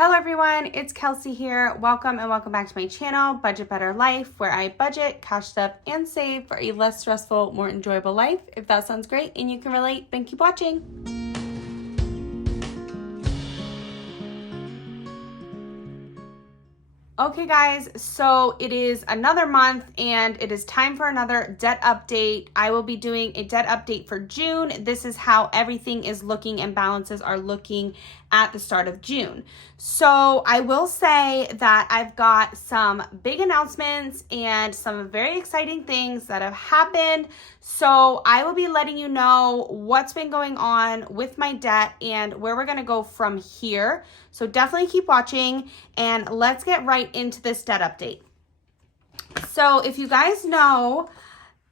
Hello everyone, it's Kelsey here. Welcome and welcome back to my channel, Budget Better Life, where I budget, cash up, and save for a less stressful, more enjoyable life. If that sounds great and you can relate, then keep watching. Okay guys, so it is another month and it is time for another debt update. I will be doing a debt update for June. This is how everything is looking and balances are looking at the start of June. So I will say that I've got some big announcements and some very exciting things that have happened. So I will be letting you know what's been going on with my debt and where we're gonna go from here. So definitely keep watching and let's get right into this debt update. So if you guys know,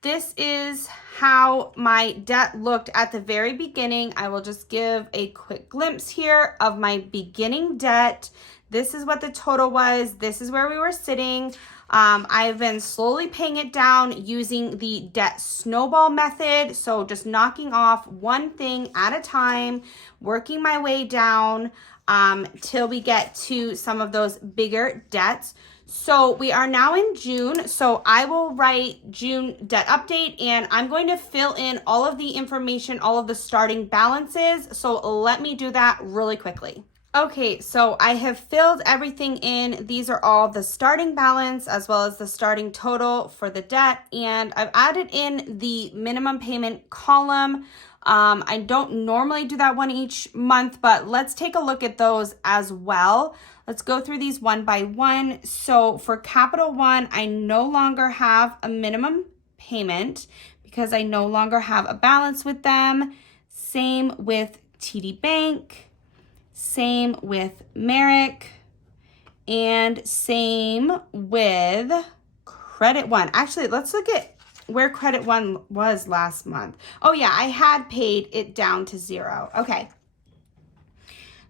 this is how my debt looked at the very beginning. I will just give a quick glimpse here of my beginning debt. This is what the total was. This is where we were sitting. I've been slowly paying it down using the debt snowball method. So just knocking off one thing at a time, working my way down till we get to some of those bigger debts. So we are now in June, so I will write June debt update and I'm going to fill in all of the information, all of the starting balances. So let me do that really quickly. Okay, so I have filled everything in. These are all the starting balance as well as the starting total for the debt. And I've added in the minimum payment column. I don't normally do that one each month, but let's take a look at those as well. Let's go through these one by one. So for Capital One, I no longer have a minimum payment because I no longer have a balance with them. Same with TD Bank, same with Merrick, and same with Credit One. Actually, let's look at where Credit One was last month. Oh yeah, I had paid it down to 0. Okay.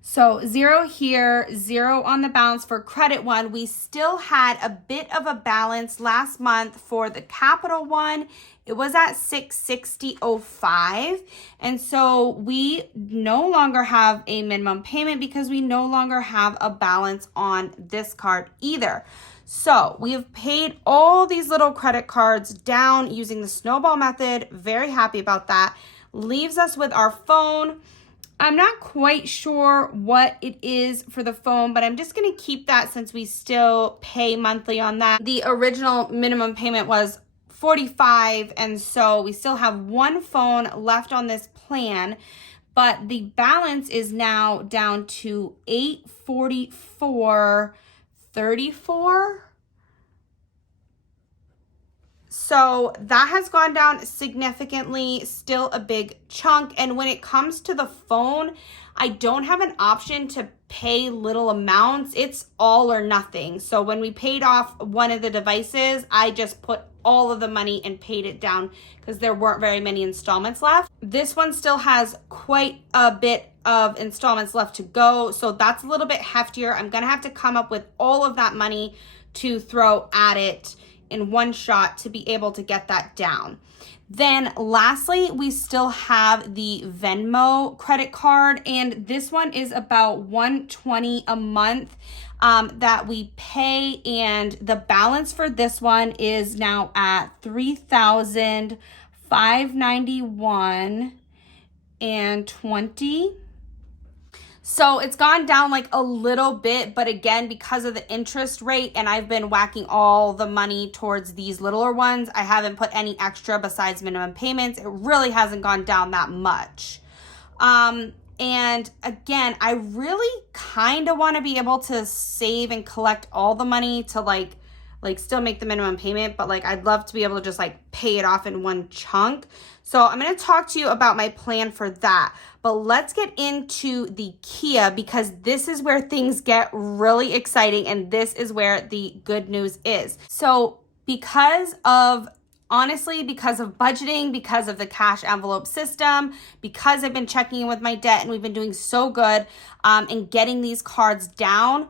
So 0 here, 0 on the balance for Credit One. We still had a bit of a balance last month for the Capital One. It was at $660.05. And so we no longer have a minimum payment because we no longer have a balance on this card either. So we have paid all these little credit cards down using the snowball method. Very happy about that. Leaves us with our phone. I'm not quite sure what it is for the phone, but I'm just going to keep that since we still pay monthly on that. The original minimum payment was $45, and so we still have one phone left on this plan, but the balance is now down to $844.34. So that has gone down significantly, still a big chunk. And when it comes to the phone, I don't have an option to pay little amounts. It's all or nothing. So when we paid off one of the devices, I just put all of the money and paid it down because there weren't very many installments left. This one still has quite a bit of installments left to go. So that's a little bit heftier. I'm going to have to come up with all of that money to throw at it in one shot to be able to get that down. Then lastly, we still have the Venmo credit card, and this one is about $120 a month that we pay, and the balance for this one is now at $3,591.20. So it's gone down like a little bit, but again, because of the interest rate and I've been whacking all the money towards these littler ones, I haven't put any extra besides minimum payments. It really hasn't gone down that much. And again, I really kind of want to be able to save and collect all the money to like still make the minimum payment, but like I'd love to be able to just like pay it off in one chunk. So I'm going to talk to you about my plan for that. But let's get into the Kia because this is where things get really exciting and this is where the good news is. So because of budgeting, because of the cash envelope system, because I've been checking in with my debt and we've been doing so good in getting these cards down,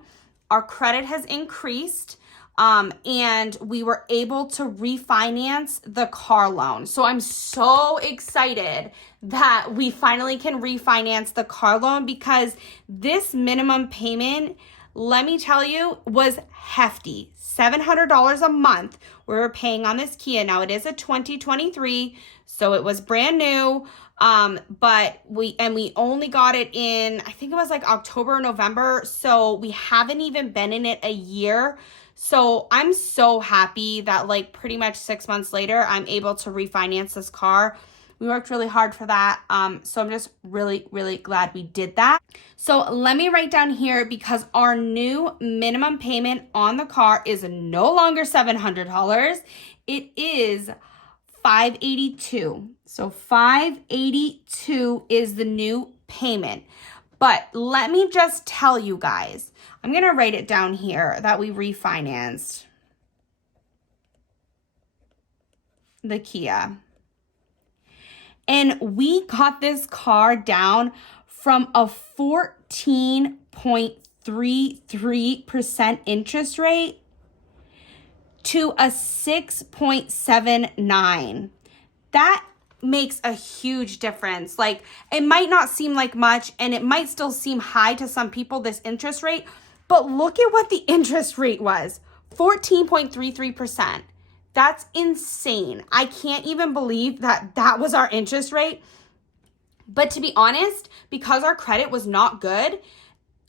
our credit has increased. And we were able to refinance the car loan. So I'm so excited that we finally can refinance the car loan because this minimum payment let me tell you, was hefty. $700 a month we were paying on this Kia. Now it is a 2023, so it was brand new. But we only got it in, I think it was like October or November. So we haven't even been in it a year. So I'm so happy that like pretty much 6 months later, I'm able to refinance this car. We worked really hard for that. So I'm just really, really glad we did that. So let me write down here, because our new minimum payment on the car is no longer $700. It is $582. So $582 is the new payment. But let me just tell you guys, I'm going to write it down here that we refinanced the Kia. And we got this car down from a 14.33% interest rate to a 6.79. That makes a huge difference. Like, it might not seem like much, and it might still seem high to some people, this interest rate, but look at what the interest rate was, 14.33%. That's insane. I can't even believe that that was our interest rate. But to be honest, because our credit was not good,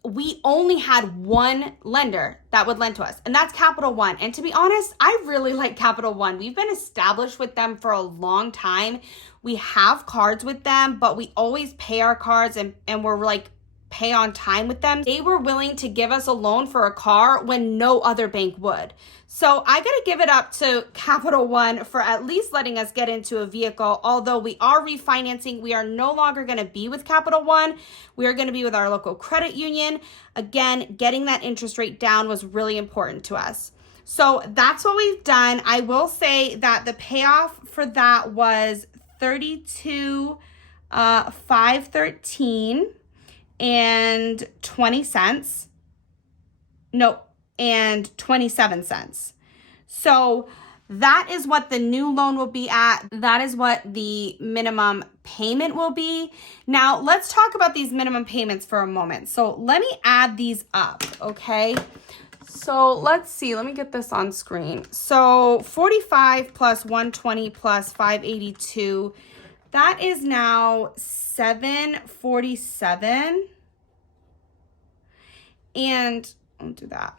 we only had one lender that would lend to us, and that's Capital One. And to be honest, I really like Capital One. We've been established with them for a long time. We have cards with them, but we always pay our cards and we're like pay on time with them. They were willing to give us a loan for a car when no other bank would. So I gotta give it up to Capital One for at least letting us get into a vehicle. Although we are refinancing, we are no longer gonna be with Capital One. We are gonna be with our local credit union. Again, getting that interest rate down was really important to us. So that's what we've done. I will say that the payoff for that was $32,513 and 20 cents. No, and 27 cents. So that is what the new loan will be at. That is what the minimum payment will be. Now, let's talk about these minimum payments for a moment. So let me add these up, okay? So let's see, let me get this on screen. So 45 plus 120 plus 582, that is now 747. And I'll do that.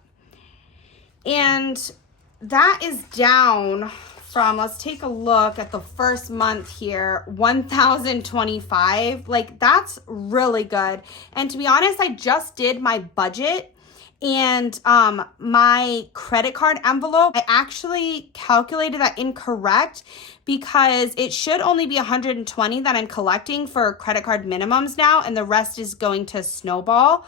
And that is down from, let's take a look at the first month here, 1,025. Like, that's really good. And to be honest, I just did my budget and my credit card envelope. I actually calculated that incorrect because it should only be 120 that I'm collecting for credit card minimums now, and the rest is going to Snowball.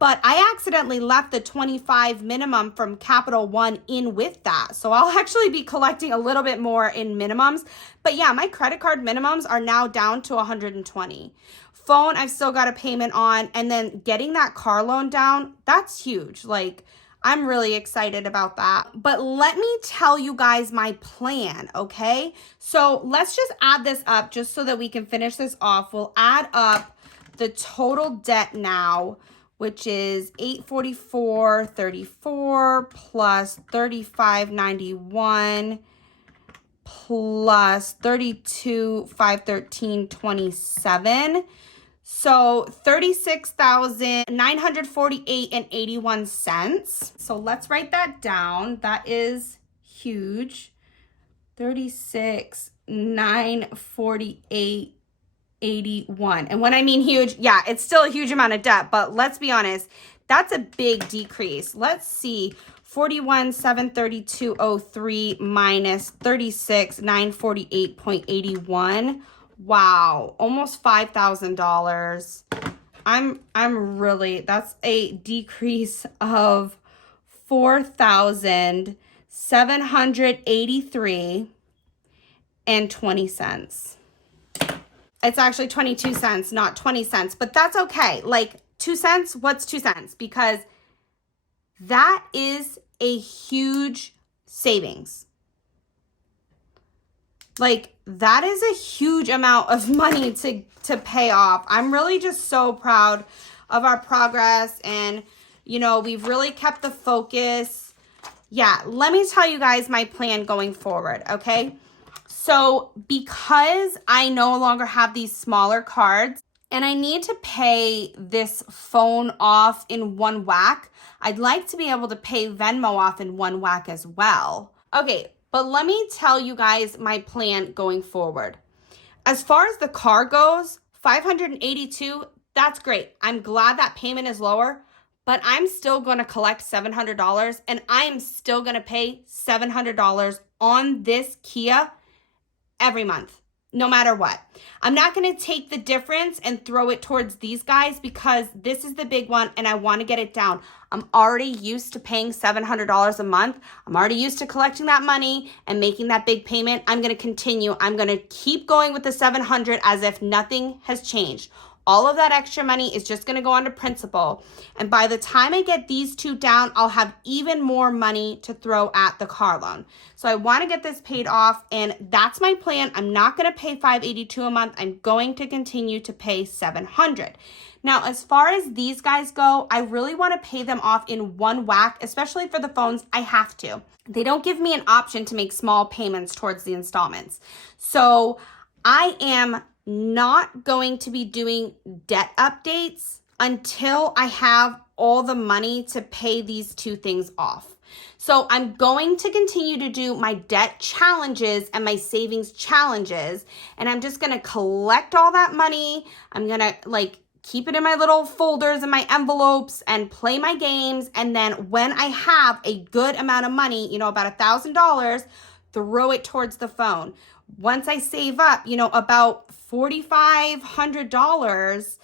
But I accidentally left the 25 minimum from Capital One in with that. So I'll actually be collecting a little bit more in minimums. But yeah, my credit card minimums are now down to 120. Phone, I've still got a payment on. And then getting that car loan down, that's huge. Like, I'm really excited about that. But let me tell you guys my plan, okay? So let's just add this up just so that we can finish this off. We'll add up the total debt now, which is $844.34 plus $35.91 plus $32,513.27. So $36,948.81. So let's write that down. That is huge. $36,948.81. And when I mean huge, yeah, it's still a huge amount of debt, but let's be honest, that's a big decrease. Let's see, 41,732.03 minus 36,948.81. Wow, almost $5,000. I'm really, that's a decrease of $4,783.20. It's actually 22 cents, not 20 cents, but that's okay. Like, 2 cents, what's 2 cents? Because that is a huge savings. Like, that is a huge amount of money to pay off. I'm really just so proud of our progress and You know, we've really kept the focus. Yeah, let me tell you guys my plan going forward, okay? So because I no longer have these smaller cards and I need to pay this phone off in one whack, I'd like to be able to pay Venmo off in one whack as well. Okay, but let me tell you guys my plan going forward. As far as the car goes, $582, that's great. I'm glad that payment is lower, but I'm still going to collect $700 and I am still going to pay $700 on this Kia every month, no matter what. I'm not going to take the difference and throw it towards these guys because this is the big one and I want to get it down. I'm already used to paying $700 a month. I'm already used to collecting that money and making that big payment. I'm going to continue. I'm going to keep going with the $700 as if nothing has changed. All of that extra money is just going to go on to principal. And by the time I get these two down, I'll have even more money to throw at the car loan. So I want to get this paid off, and that's my plan. I'm not going to pay $582 a month. I'm going to continue to pay $700. Now, as far as these guys go, I really want to pay them off in one whack, especially for the phones. I have to. They don't give me an option to make small payments towards the installments. So I am not going to be doing debt updates until I have all the money to pay these two things off. So I'm going to continue to do my debt challenges and my savings challenges, and I'm just going to collect all that money. I'm going to keep it in my little folders and my envelopes and play my games. And then when I have a good amount of money, you know, about $1,000, throw it towards the phone. Once I save up, you know, about $4,500,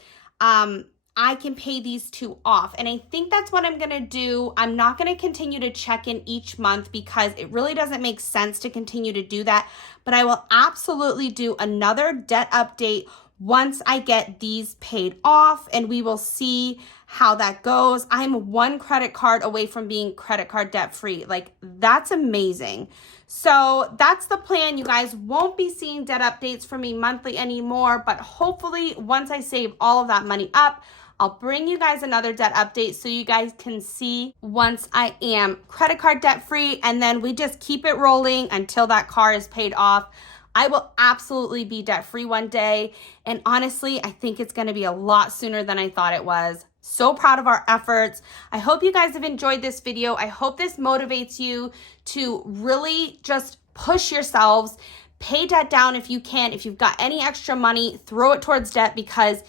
I can pay these two off. And I think that's what I'm going to do. I'm not going to continue to check in each month because it really doesn't make sense to continue to do that. But I will absolutely do another debt update once I get these paid off, and we will see how that goes. I'm one credit card away from being credit card debt free. Like, that's amazing. So that's the plan. You guys won't be seeing debt updates from me monthly anymore, but hopefully once I save all of that money up, I'll bring you guys another debt update so you guys can see once I am credit card debt free, and then we just keep it rolling until that car is paid off. I will absolutely be debt free one day. And honestly, I think it's going to be a lot sooner than I thought it was. So proud of our efforts. I hope you guys have enjoyed this video. I hope this motivates you to really just push yourselves, pay debt down if you can. If you've got any extra money, throw it towards debt because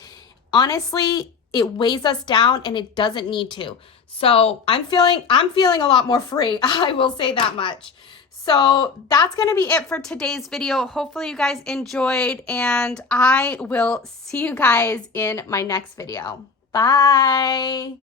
honestly, it weighs us down and it doesn't need to. So I'm feeling a lot more free. I will say that much. So that's going to be it for today's video. Hopefully you guys enjoyed, and I will see you guys in my next video. Bye.